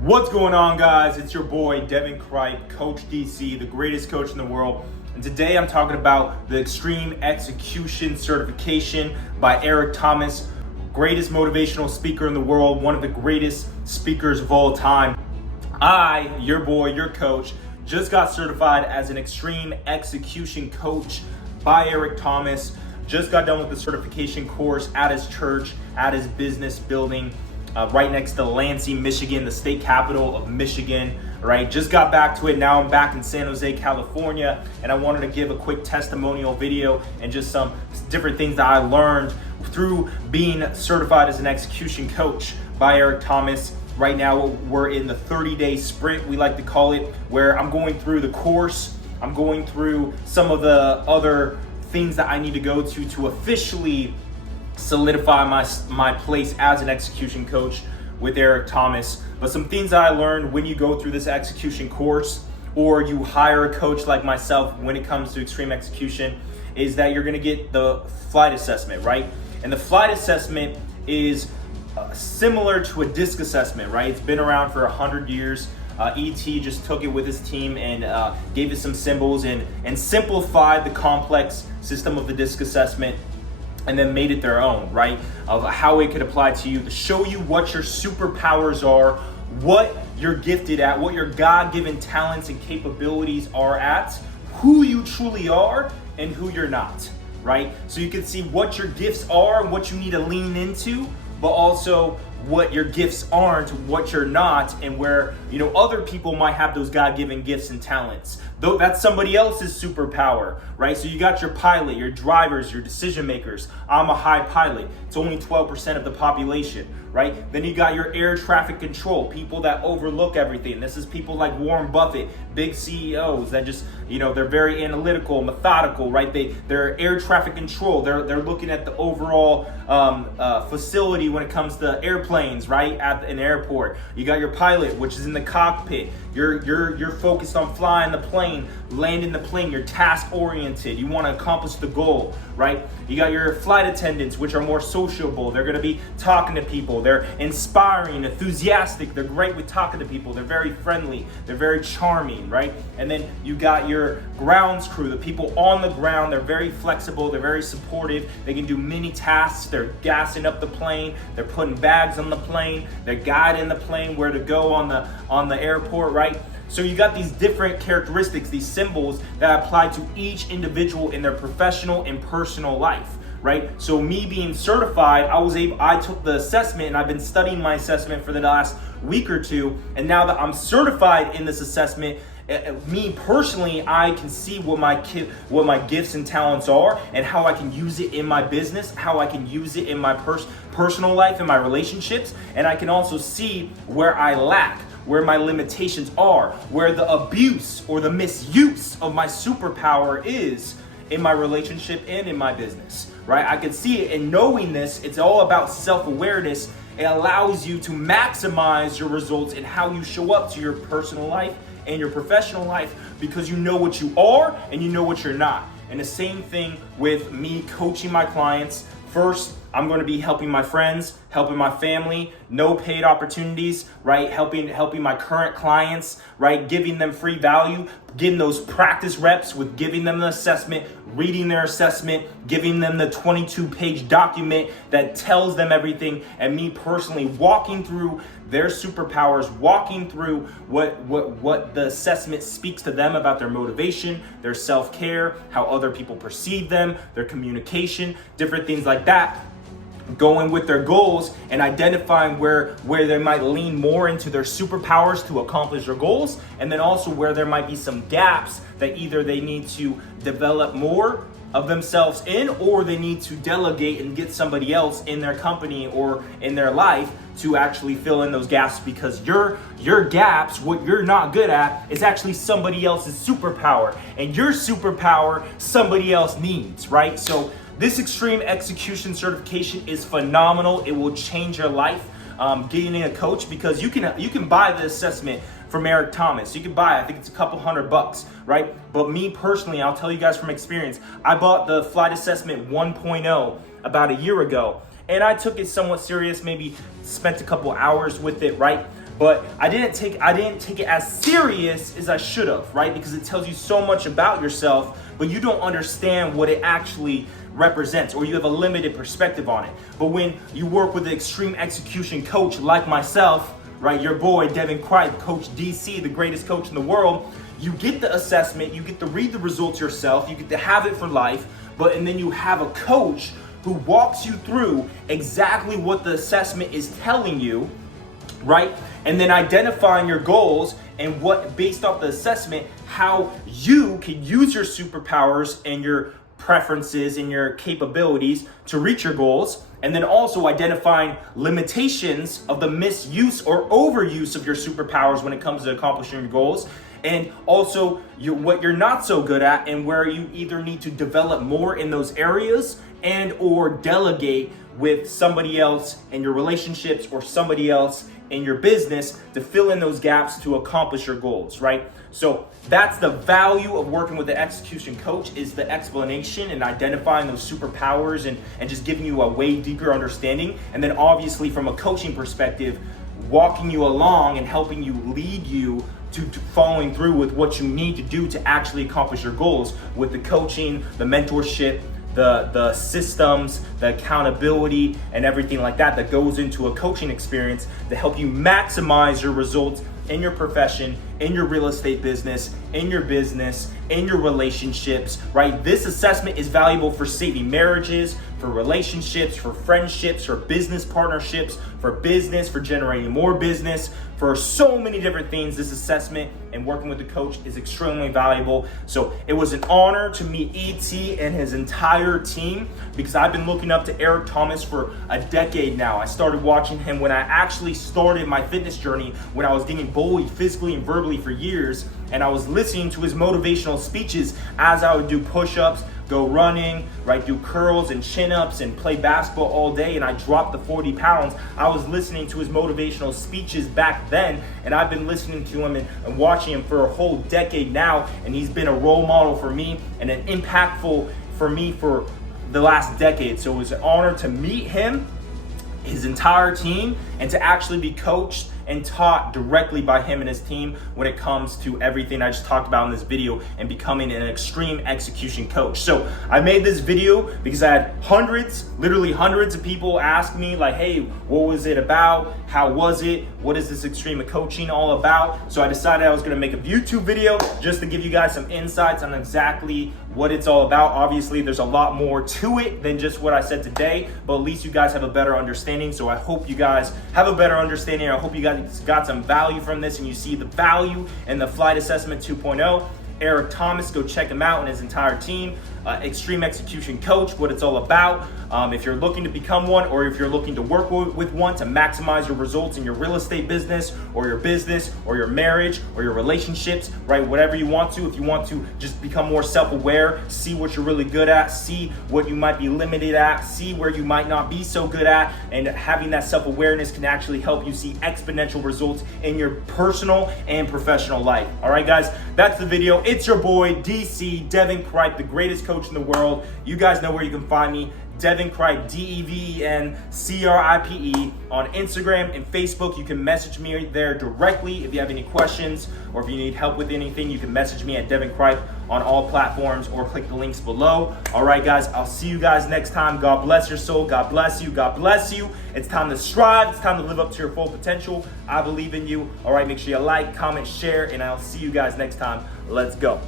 What's going on, guys? It's your boy Devin Kripe, Coach DC, the greatest coach in the world. And today I'm talking about the Extreme Execution Certification by Eric Thomas, greatest motivational speaker in the world, one of the greatest speakers of all time. I, your boy, your coach, just got certified as an Extreme Execution Coach by Eric Thomas. Just got done with the certification course at his church, at his business building. Right next to Lansing, Michigan, the state capital of Michigan, right? Just got back to it. Now I'm back in San Jose, California, and I wanted to give a quick testimonial video and just some different things that I learned through being certified as an execution coach by Eric Thomas. Right now, we're in the 30-day sprint, we like to call it, where I'm going through the course. I'm going through some of the other things that I need to go to officially solidify my place as an execution coach with Eric Thomas. But some things that I learned when you go through this execution course or you hire a coach like myself when it comes to extreme execution is that you're going to get the flight assessment, right? And the flight assessment is similar to a disc assessment, right? It's been around for 100 years. ET just took it with his team and gave it some symbols and simplified the complex system of the disc assessment and then made it their own, right? Of how it could apply to you to show you what your superpowers are, what you're gifted at, what your God-given talents and capabilities are at, who you truly are and who you're not, right? So you can see what your gifts are and what you need to lean into, but also what your gifts aren't, what you're not, and where, other people might have those God-given gifts and talents. Though that's somebody else's superpower, right? So you got your pilot, your drivers, your decision makers. I'm a high pilot. It's only 12% of the population, right? Then you got your air traffic control, people that overlook everything. This is people like Warren Buffett, big CEOs that just, they're very analytical, methodical, right? They're air traffic control. They're looking at the overall facility when it comes to airplanes, right? At an airport. You got your pilot, which is in the cockpit. You're focused on flying the plane, landing the plane. You're task oriented. You want to accomplish the goal, right? You got your flight attendants, which are more sociable. They're going to be talking to people. They're inspiring, enthusiastic. They're great with talking to people. They're very friendly. They're very charming, right? And then you got your grounds crew, the people on the ground. They're very flexible. They're very supportive. They can do many tasks. They're gassing up the plane. They're putting bags on the plane. They're guiding the plane where to go on the airport, right? So you got these different characteristics, these symbols that apply to each individual in their professional and personal life, right? So me being certified, I took the assessment and I've been studying my assessment for the last week or two. And now that I'm certified in this assessment, me personally, I can see what my gifts and talents are and how I can use it in my business, how I can use it in my personal life and my relationships. And I can also see where I lack, where my limitations are, where the abuse or the misuse of my superpower is in my relationship and in my business, right? I can see it, and knowing this, it's all about self-awareness. It allows you to maximize your results in how you show up to your personal life and your professional life because you know what you are and you know what you're not. And the same thing with me coaching my clients. First, I'm going to be helping my friends, helping my family, no paid opportunities, right? Helping my current clients, right? Giving them free value, getting those practice reps with giving them the assessment, reading their assessment, giving them the 22-page document that tells them everything, and me personally walking through their superpowers, walking through what the assessment speaks to them about their motivation, their self-care, how other people perceive them, their communication, different things like that. Going with their goals and identifying where they might lean more into their superpowers to accomplish their goals, and then also where there might be some gaps that either they need to develop more of themselves in, or they need to delegate and get somebody else in their company or in their life to actually fill in those gaps, because your gaps, what you're not good at, is actually somebody else's superpower, and your superpower somebody else needs, right? So this extreme execution certification is phenomenal. It will change your life. Getting a coach, because you can buy the assessment from Eric Thomas. You can buy it. I think it's a couple $100, right? But me personally, I'll tell you guys from experience, I bought the flight assessment 1.0 about a year ago, and I took it somewhat serious, maybe spent a couple hours with it, right? but I didn't take it as serious as I should have, right? Because it tells you so much about yourself, but you don't understand what it actually represents, or you have a limited perspective on it. But when you work with an extreme execution coach like myself, right, your boy Devin Cripe, Coach DC, the greatest coach in the world, you get the assessment, you get to read the results yourself, you get to have it for life, and then you have a coach who walks you through exactly what the assessment is telling you, right? And then identifying your goals and what, based off the assessment, how you can use your superpowers and your preferences and your capabilities to reach your goals. And then also identifying limitations of the misuse or overuse of your superpowers when it comes to accomplishing your goals. And also what you're not so good at, and where you either need to develop more in those areas and or delegate with somebody else in your relationships or somebody else in your business to fill in those gaps to accomplish your goals, right? So that's the value of working with the execution coach, is the explanation and identifying those superpowers and just giving you a way deeper understanding. And then obviously from a coaching perspective, walking you along and helping you lead you to following through with what you need to do to actually accomplish your goals with the coaching, the mentorship, the systems, the accountability, and everything like that goes into a coaching experience to help you maximize your results in your profession, in your real estate business, in your business, in your relationships, right? This assessment is valuable for saving marriages, for relationships, for friendships, for business partnerships, for business, for generating more business, for so many different things. This assessment and working with the coach is extremely valuable. So it was an honor to meet ET and his entire team, because I've been looking up to Eric Thomas for a decade now. I started watching him when I actually started my fitness journey, when I was getting bullied physically and verbally for years, and I was listening to his motivational speeches as I would do push-ups, go running, right, do curls and chin-ups and play basketball all day, and I dropped the 40 pounds. I was listening to his motivational speeches back then, and I've been listening to him and watching him for a whole decade now, and he's been a role model for me and an impactful for me for the last decade. So it was an honor to meet him, his entire team, and to actually be coached and taught directly by him and his team when it comes to everything I just talked about in this video and becoming an extreme execution coach. So I made this video because I had literally hundreds of people ask me like, hey, what was it about? How was it? What is this extreme coaching all about? So I decided I was gonna make a YouTube video just to give you guys some insights on exactly what it's all about. Obviously, there's a lot more to it than just what I said today, but at least you guys have a better understanding. So I hope you guys have a better understanding. I hope you guys got some value from this and you see the value in the Flight Assessment 2.0. Eric Thomas, go check him out and his entire team. Extreme Execution Coach, what it's all about. If you're looking to become one, or if you're looking to work with one to maximize your results in your real estate business or your marriage or your relationships, right? Whatever you want to. If you want to just become more self-aware, see what you're really good at, see what you might be limited at, see where you might not be so good at, and having that self-awareness can actually help you see exponential results in your personal and professional life. All right, guys, that's the video. It's your boy, DC, Devin Cripe, the greatest coach in the world. You guys know where you can find me. Devin Cripe, DevenCripe on Instagram and Facebook. You can message me there directly if you have any questions, or if you need help with anything, you can message me at Devin Cripe on all platforms, or click the links below. All right, guys, I'll see you guys next time. God bless your soul. God bless you. God bless you. It's time to strive. It's time to live up to your full potential. I believe in you. All right, make sure you like, comment, share, and I'll see you guys next time. Let's go.